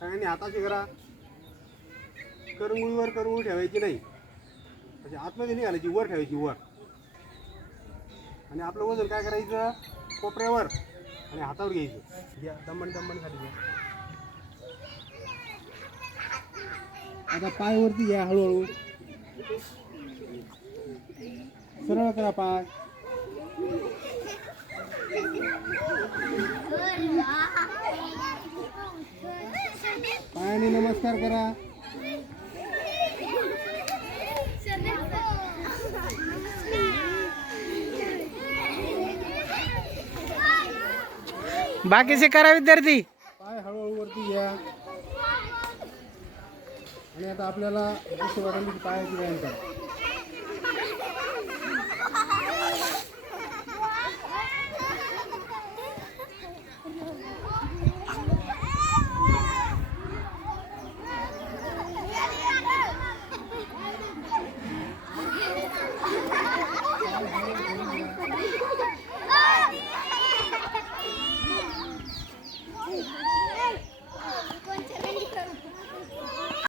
सगळ्यांनी हाताशी करा. करंगुळीवर करंगुळी ठेवायची नाही, म्हणजे आतमध्ये नाही घालायची, वर ठेवायची वर. आणि आपलं वजन काय करायचं, कोपऱ्यावर आणि हातावर घ्यायचं. घ्या दमण दमण खाली घ्या. आता पाय वरती घ्या, हळूहळू सरळ करा पाय. पायाने नमस्कार करा. बाकीचे करा विद्यार्थी. पाय हळूहळू वरती घ्या. आणि आता आपल्याला जसं वाटेल की पायाची व्यायाम करा.